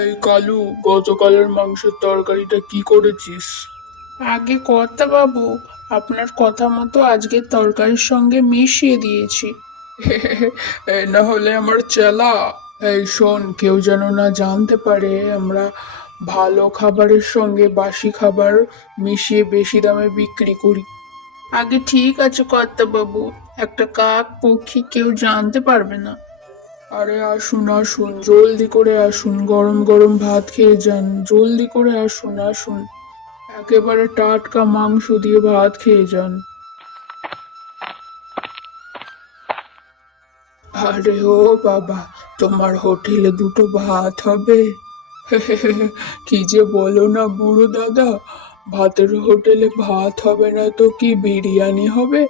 এই কালু, গতকালের মাংসের তরকারিটা কি করেছিস? আগে কর্তা বাবু, আপনার কথা মতো আজকের তরকারির সঙ্গে মিশিয়ে দিয়েছি। এ না হলে আমার চেলা। এই শোন, কেউ যেন না জানতে পারে আমরা ভালো খাবারের সঙ্গে বাসি খাবার মিশিয়ে বেশি দামে বিক্রি করি। আগে ঠিক আছে কর্তা বাবু, একটা কাক পক্ষী কেউ জানতে পারবে না। আরে আসুন আসুন, জলদি করে আসুন, গরম গরম ভাত খেয়ে যান, জলদি করে আসুন আসুন, একেবারে টাটকা মাংস দিয়ে ভাত খেয়ে যান। আরে ও বাবা, তোমার হোটেলে দুটো ভাত হবে? কি যে বলো না বুড়ো দাদা, ভাতের হোটেলে ভাত হবে না তো কি বিরিয়ানি হবে?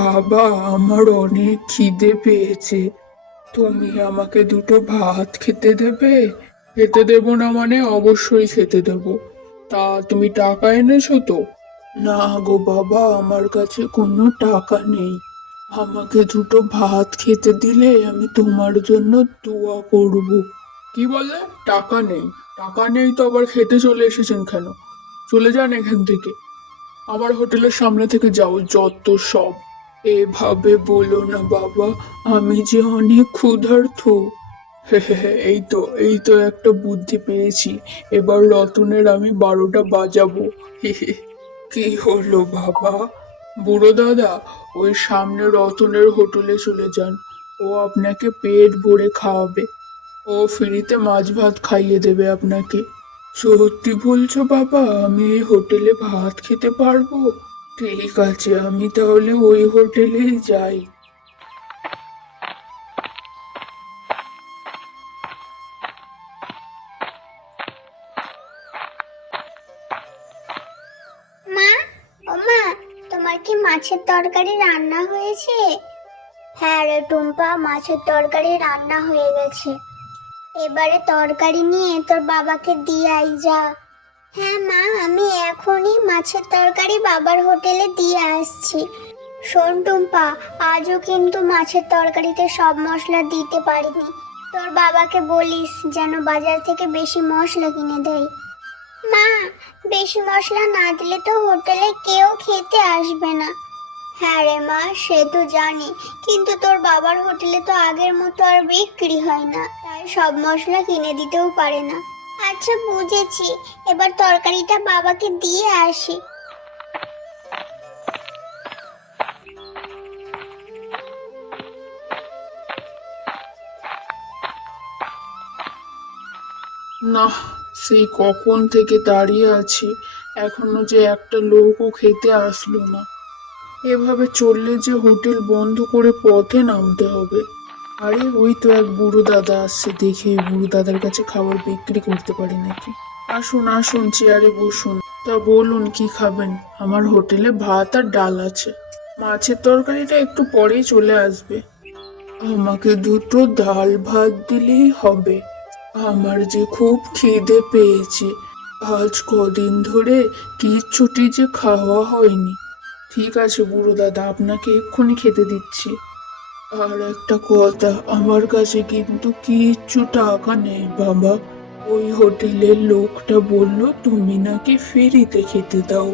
বাবা, আমার অনেক খিদে পেয়েছে, তুমি আমাকে দুটো ভাত খেতে দেবে? খেতে দেবো না মানে অবশ্যই খেতে দেবো। তা তুমি টাকা এনেছো তো? না গো বাবা, আমার কাছে কোনো টাকা নেই। আমাকে দুটো ভাত খেতে দিলে আমি তোমার জন্য দোয়া করব। কি বললে? টাকা নেই? টাকা নেই তো আবার খেতে চলে এসেছেন কেন? চলে যান এখান থেকে, আমার হোটেলের সামনে থেকে যাও যত সব। এভাবে বলো না বাবা, আমি যে অনেক ক্ষুধার্ত। এই তো একটা বুদ্ধি পেয়েছি, এবার রতনের আমি 12টা বাজাবো। কি হলো বাবা? বুড়ো দাদা, ওই সামনে রতনের হোটেলে চলে যান, ও আপনাকে পেট ভরে খাওয়াবে, ও ফ্রিতে মাছ ভাত খাইয়ে দেবে আপনাকে। সত্যি বলছো বাবা? আমি এই হোটেলে ভাত খেতে পারবো? ঠিক আছে, আমি তাহলে ওই হোটেলেই যাই। মা, ও মা, তোমার কি মাছের তরকারি রান্না হয়েছে? হ্যাঁ রে টুম্পা, মাছের তরকারি রান্না হয়ে গেছে। এবারে তরকারি নিয়ে তোর বাবাকে দিয়ে আই যা। হ্যাঁ মা, আমি এখনই মাছের তরকারি বাবার হোটেলে দিয়ে আসছি। শোন টুম্পা, আজও কিন্তু মাছের তরকারিতে সব মশলা দিতে পারিনি। তোর বাবাকে বলিস যেন বাজার থেকে বেশি মশলা কিনে দেয়। মা, বেশি মশলা না দিলে তো হোটেলে কেউ খেতে আসবে না। হ্যাঁ রে মা, সে তো জানি, কিন্তু তোর বাবার হোটেলে তো আগের মতো আর বিক্রি হয় না, তাই সব মশলা কিনে দিতেও পারে না। আচ্ছা বুঝেছি, এবার তরকারিটা বাবাকে দিয়ে আসি। না, সেই কখন থেকে দাঁড়িয়ে আছি, এখনো যে একটা লোকও খেতে আসলো না। এভাবে চললে যে হোটেল বন্ধ করে পথে নামতে হবে। আরে ওই তো এক বুড়ো দাদা আসছে, দেখি এই বুড়ো দাদার কাছে খাবার বিক্রি করতে পারি নাকি। আসুন আসুন, চেয়ারে বসুন। তা বলুন কি খাবেন? আমার হোটেলে ভাত আর ডাল আছে, মাছের তরকারিটা একটু পরেই চলে আসবে। আমাকে দুটো ডাল ভাত দিলেই হবে, আমার যে খুব খিদে পেয়েছে, আজ কদিন ধরে কিচ্ছুটি যে খাওয়া হয়নি। ঠিক আছে বুড়ো দাদা, আপনাকে এক্ষুনি খেতে দিচ্ছি। আর একটা কথা, আমার কাছে কিন্তু কিচ্ছু টাকা নেই বাবা। ওই হোটেলের লোকটা বলল তুমি নাকি ফ্রিতে খেতে দাও।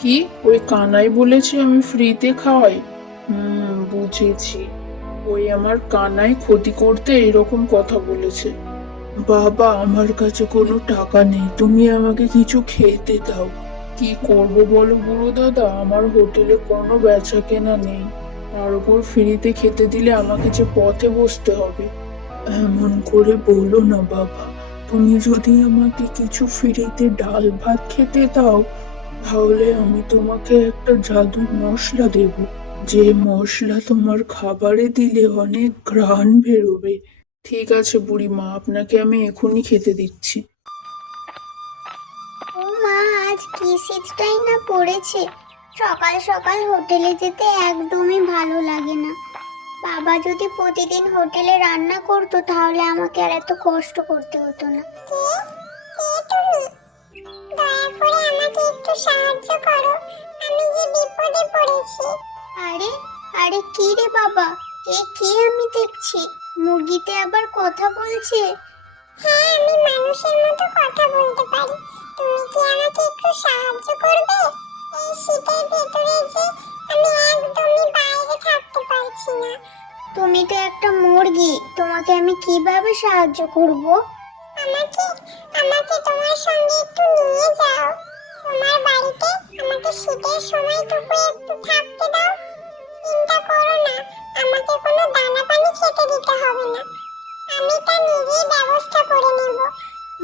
কি? ওই কানাই বলেছে আমি ফ্রিতে খাওয়াই? বুঝেছি, ওই আমার কানাই ক্ষতি করতে এরকম কথা বলেছে। বাবা, আমার কাছে কোনো টাকা নেই, তুমি আমাকে কিছু খেতে দাও। কি করব বলো বুড়ো দাদা, আমার হোটেলে কোনো বেচা কেনা নেই, তার উপর ফ্রিতে খেতে দিলে আমাকে যে পথে বসতে হবে। এমন করে বলো না বাবা, তুমি যদি আমাকে কিছু ফ্রিতে ডাল ভাত খেতে দাও, তাহলে আমি তোমাকে একটা জাদুর মশলা দেব, যে মশলা তোমার খাবারে দিলে অনেক ঘ্রাণ বেরোবে। ঠিক আছে বুড়িমা, আপনাকে আমি এখনই খেতে দিচ্ছি। ও মা, আজ কি শীতটাই না পড়েছে। সকাল সকাল হোটেলে যেতে একদমই ভালো লাগে না। বাবা যদি প্রতিদিন হোটেলে রান্না করতো তাহলে আমাকে আর এত কষ্ট করতে হতো না। দয়া করে আমাকে একটু সাহায্য করো, আমি যে বিপদে পড়েছি। আরে আরে কি রে বাবা, এ কি আমি দেখছি? মুরগিতে আবার কথা বলছে। হ্যাঁ, আমি মানুষের মতো কথা বলতে পারি। তুমি কি আমাকে একটু সাহায্য করবে? এই শীতের ভেতরে যে আমি একদমই বাইরে থাকতে পারছি না। তুমি তো একটা মুরগি, তোমাকে আমি কিভাবে সাহায্য করব? আমাকে আমাকে তোমার সঙ্গে একটু নিয়ে যাও। তোমার বাড়িতে আমাকে শীতের সময়টুকু একটু থাকতে দাও। চিন্তা করো না, আমাকে কোনো দানা পানি খেতে দিতে হবে না। আমি তা নিজেই ব্যবস্থা করে নেব।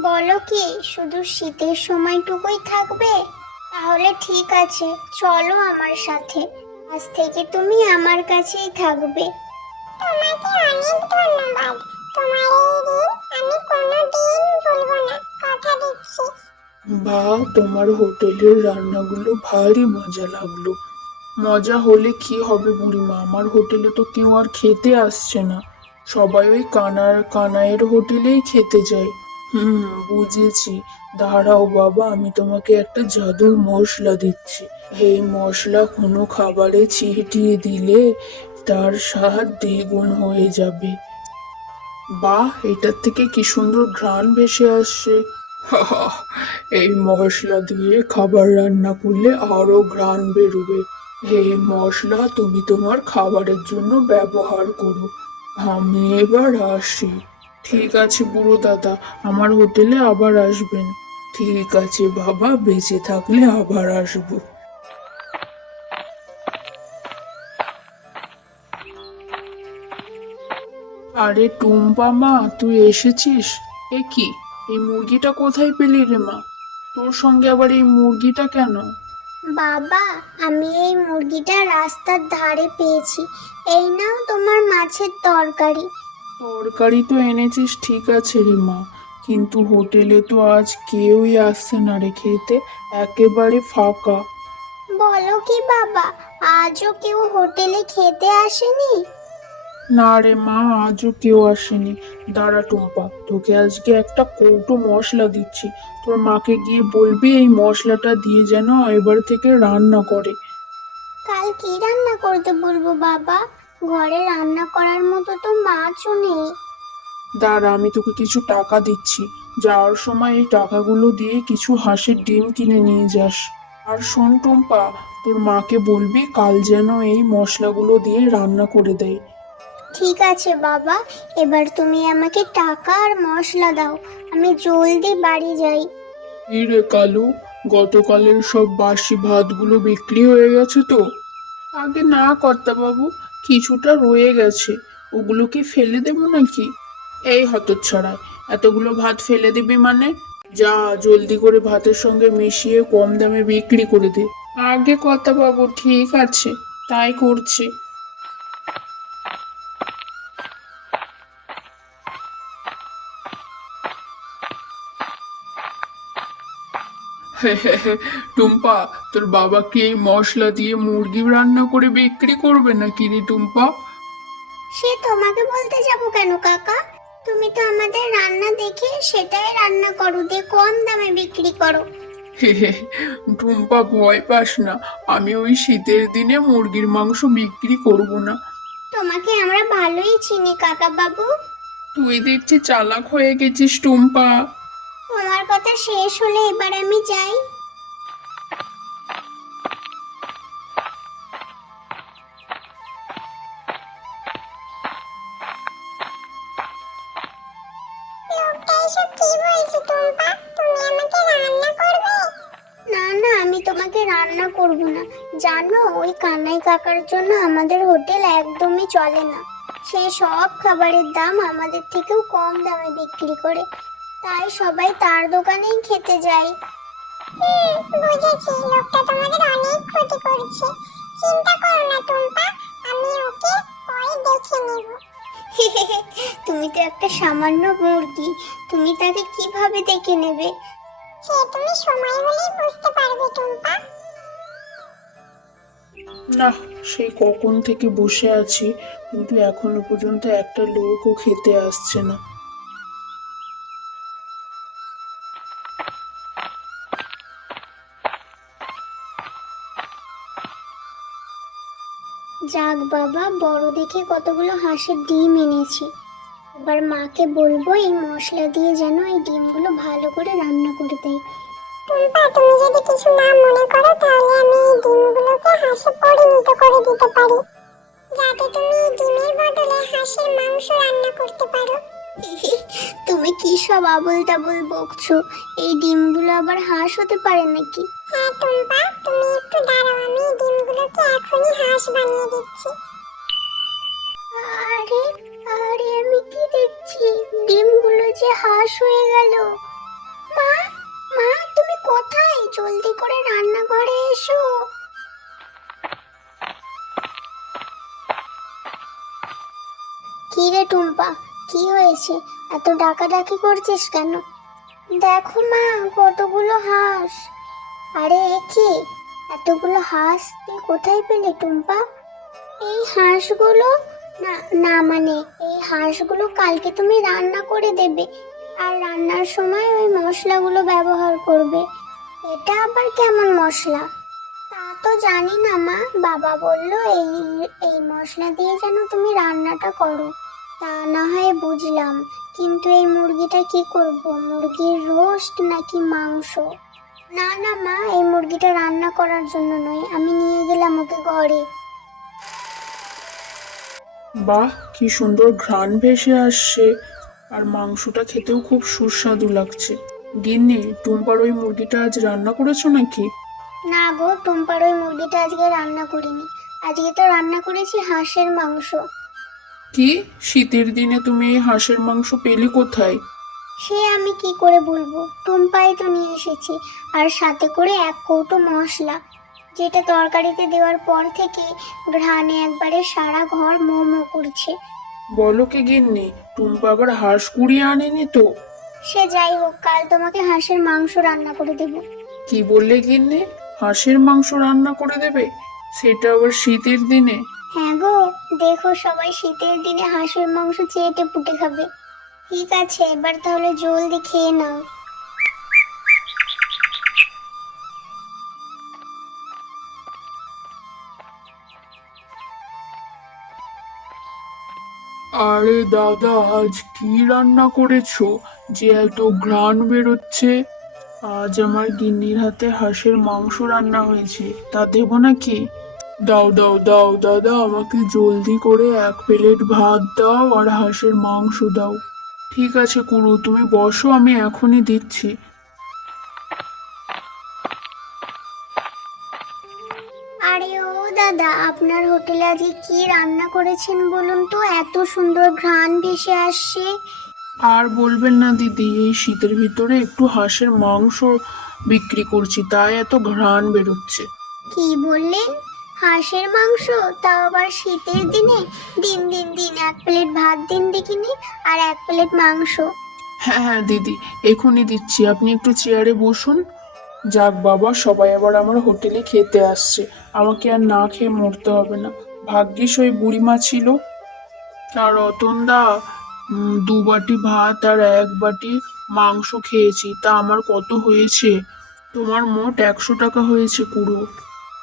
বলো কি, শুধু শীতের সময়টুকুই থাকবে? তাহলে ঠিক আছে, চলো আমার সাথে। আজ থেকে তুমি আমার কাছেই থাকবে। তোমাকে অনেক ধন্যবাদ। তোমার এই ঋণ আমি কোনোদিন ভুলবো না, কথা দিচ্ছি। বা, তোমার হোটেলের রান্নাগুলো ভারী মজা লাগলো। মজা হলে কি হবে বুড়িমা, আমার হোটেলে তো কেউ আর খেতে আসছে না। সবাই ওই কানাইয়ের হোটেলেই খেতে যায়। বুঝেছি। দাঁড়াও বাবা, আমি তোমাকে একটা জাদুর মশলা দিচ্ছি। এই মশলা কোনো খাবারে ছিটিয়ে দিলে তার স্বাদ দ্বিগুণ হয়ে যাবে। বাহ, এটার থেকে কি সুন্দর ঘ্রাণ ভেসে আসছে। এই মশলা দিয়ে খাবার রান্না করলে আরো ঘ্রাণ বেরোবে। এই মশলা তুমি তোমার খাবারের জন্য ব্যবহার করো। আমি এবার আসি। ঠিক আছে বুড়ো দাদা, আমার হোটেলে আবার আসবেন। ঠিক আছে বাবা, বেঁচে থাকলে আবার আসবো। আরে টুম্পা মা, তুই এসেছিস? এ কি, এই মুরগিটা কোথায় পেলি রে মা? তোর সঙ্গে আবার এই মুরগিটা কেন? বাবা, আমি এই মুরগিটা রাস্তার ধারে পেয়েছি। এই নাও তোমার মাছের তরকারি। তরকারি তো এনেছিস ঠিক আছে রে মা, কিন্তু হোটেলে তো আজ কেউই আসছে না রে খেতে, একেবারে ফাঁকা। বলো কি বাবা, আজও কেউ হোটেলে খেতে আসেনি? না রে মা, আজও কেউ আসেনি। দাঁড়া টুম্পা, তোকে আজকে একটা কৌটো মশলা দিচ্ছি। তোর মাকে গিয়ে বলবি এই মশলাটা দিয়ে যেন এবার থেকে রান্না করে। কাল কি রান্না করতে বলবো বাবা? ঘরে রান্না করার মতো তো মাছও নেই। দাঁড়া, আমি তোকে কিছু টাকা দিচ্ছি। যাওয়ার সময় এই টাকাগুলো দিয়ে কিছু হাঁসের ডিম কিনে নিয়ে যাস। আর শোন টুম্পা, তোর মাকে বলবি কাল যেন এই মশলাগুলো দিয়ে রান্না করে দেয়। ঠিক আছে বাবা, এবার তুমি আমাকে টাকা আর মশলা দাও, আমি জলদি বাড়ি যাই। এই রে কালু, গতকালের সব বাসি ভাতগুলো বিক্রি হয়ে গেছে তো? আগে না কর্তা বাবু, কিছুটা রয়ে গেছে। ওগুলো কি ফেলে দেবো নাকি? এই হতচ্ছাড়া, এতগুলো ভাত ফেলে দিবি মানে? যা, জলদি করে ভাতের সঙ্গে মিশিয়ে কম দামে বিক্রি করে দে। আগে কর্তা বাবু, ঠিক আছে, তাই করছি। টুম্পা, তোর বাবা কি এই মশলা দিয়ে মুরগি রান্না করে বিক্রি করবে নাকি রে টুম্পা? সে তোমাকে বলতে যাব কেন কাকা? তুমি তো আমাদের রান্না দেখে সেটাই রান্না করো, দিয়ে কম দামে বিক্রি করো। টুম্পা, ভয় পাস না, আমি ওই শীতের দিনে মুরগির মাংস বিক্রি করব না। তোমাকে আমরা ভালোই চিনি কাকা বাবু। তুই দেখছি চালাক হয়ে গেছিস টুম্পা। তোমার কথা শেষ হলে এবার আমি যাই। লোকটা এসব কি বলছে টুম্পা? তুমি আমাকে রান্না করবে? না না, আমি তোমাকে রান্না করব না। জানো, ওই কানাই কাকার জন্য আমাদের হোটেল একদমই চলে না। সে সব খাবারের দাম আমাদের থেকেও কম দামে বিক্রি করে, তাই সবাই তার দোকানেই খেতে যায়। বুঝেছি, লোকটা তোমাদের অনেক ক্ষতি করছে। চিন্তা করো না টুম্পা, আমি ওকে পরে দেখে নেব। তুমি তো একটা সামান্য মুরগি, তুমি তাকে কিভাবে দেখে নেবে? সে তুমি সময় হলেই বুঝতে পারবে টুম্পা। না, সেই কখন থেকে বসে আছি, কিন্তু এখনো পর্যন্ত একটা লোকও খেতে আসছে না। যাক বাবা, বড় দেখে কতগুলো হাঁসের ডিম এনেছি। এবার মাকে বলবো এই মশলা দিয়ে যেন এই ডিমগুলো ভালো করে রান্না করে দেয়। টুম্পা, তুমি যদি কিছু না মনে করো তাহলে আমি এই ডিমগুলোকে হাঁসে পরিণত করে দিতে পারি, যাতে তুমি ডিমের বদলে হাঁসের মাংস রান্না করতে পারো। তুমি কি সব আবোল তাবোল বকছো? এই ডিমগুলো আবার হাঁস হতে পারে নাকি? হ্যাঁ টুম্পা, তুমি একটু দাঁড়াও, আমি এই ডিমগুলোকে এখনই হাঁস বানিয়ে দিচ্ছি। আরে আরে, আমি কি দেখছি? ডিমগুলো যে হাঁস হয়ে গেল। মা, মা তুমি কোথায়? জলদি করে রান্নাঘরে এসো। কি রে টুম্পা, কি হয়েছে? এত ডাকাডাকি করছিস কেন? দেখো মা, কতগুলো হাঁস। আরে এ কি, এতগুলো হাঁস তুই কোথায় পেলে টুম্পা? এই হাঁসগুলো না না মানে এই হাঁসগুলো কালকে তুমি রান্না করে দেবে, আর রান্নার সময় ওই মশলাগুলো ব্যবহার করবে। এটা আবার কেমন মশলা? তা তো জানি না মা, বাবা বলল এই এই মশলা দিয়ে যেন তুমি রান্নাটা করো। তা না হয় বুঝলাম, কিন্তু এই মুরগিটা কি করব? মুরগির রোস্ট নাকি মাংস? না না মা, এই মুরগিটা রান্না করার জন্য নয়, আমি নিয়ে গেলাম ওকে ঘরে। বাহ, কি সুন্দর ঘ্রাণ ভেসে আসছে, আর মাংসটা খেতেও খুব সুস্বাদু লাগছে। গিন্নি, টুম্পার ওই মুরগিটা আজ রান্না করেছো নাকি? না গো, টুম্পার ওই মুরগিটা আজকে রান্না করিনি। আজকে তো রান্না করেছি হাঁসের মাংস। কি, শীতের দিনে তুমি এই হাঁসের মাংস পেলে কোথায়? সে আমি কি করে বলবো, টুম্পাই তো নিয়ে এসেছি, আর সাথে করে 1 কৌটো মশলা, যেটা তরকারিতে দেওয়ার পর থেকে ঘ্রাণে একবারে সারা ঘর মো মো করছে। বলো কি গিন্নি, টুম্পা আবার হাঁস কুড়িয়ে আনেনি তো? সে যাই হোক, কাল তোমাকে হাঁসের মাংস রান্না করে দেবো। কি বললে গিন্নি, হাঁসের মাংস রান্না করে দেবে? সেটা আবার শীতের দিনে? হ্যাঁ গো, দেখো সবাই শীতের দিনে হাঁসের মাংস চেটে পুটে খাবে। ঠিক আছে, এবার তাহলে জলদি খেয়ে নাও। আরে দাদা, আজ কি রান্না করেছো যে এত ঘ্রাণ বেরোচ্ছে? আজ আমার গিন্নির হাতে হাঁসের মাংস রান্না হয়েছে, তা দেবো নাকি? দাও দাও দাও দাদা, আমাকে জলদি করে 1 প্লেট ভাত দাও আর হাঁসের মাংস দাও। ঠিক আছে কুরু, তুমি বসো, আমি এখনই দিচ্ছি। আরে ও দাদা, আপনার হোটেলে আজকে কি রান্না করেছেন বলুন তো? এত সুন্দর ঘ্রাণ ভেসে আসছে। আর বলবেন না দিদি, এই শীতের ভিতরে একটু হাঁসের মাংস বিক্রি করছি, তাই এত ঘ্রাণ বেরোচ্ছে। কি বললেন? হাঁসের মাংস? তাও আবার শীতের দিনে? দিন দিন দিন, 1 প্লেট ভাত দিন দেখিনি, আর 1 প্লেট মাংস। হ্যাঁ হ্যাঁ দিদি, এখনই দিচ্ছি, আপনি একটু চেয়ারে বসুন। যাক বাবা, সবাই আবার আমার হোটেলে খেতে আসছে, আমাকে আর না খেয়ে মরতে হবে না। ভাগ্যিস ওই বুড়িমা ছিল। আর রতনদা, 2 বাটি ভাত আর 1 বাটি মাংস খেয়েছি, তা আমার কত হয়েছে? তোমার মোট 100 টাকা হয়েছে পুরো।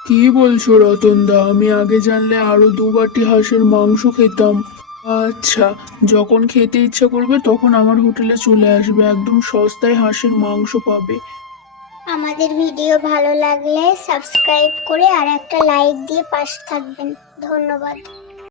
কি বলছো রতনদা, আমি আগে জানলে আরো 2 বাটি হাঁসের মাংস খেতাম। আচ্ছা, যখন খেতে ইচ্ছা করবে তখন আমার হোটেলে চলে আসবে, একদম সস্তায় হাঁসের মাংস পাবে। আমাদের ভিডিও ভালো লাগলে সাবস্ক্রাইব করে আর একটা লাইক দিয়ে পাশে থাকবেন। ধন্যবাদ।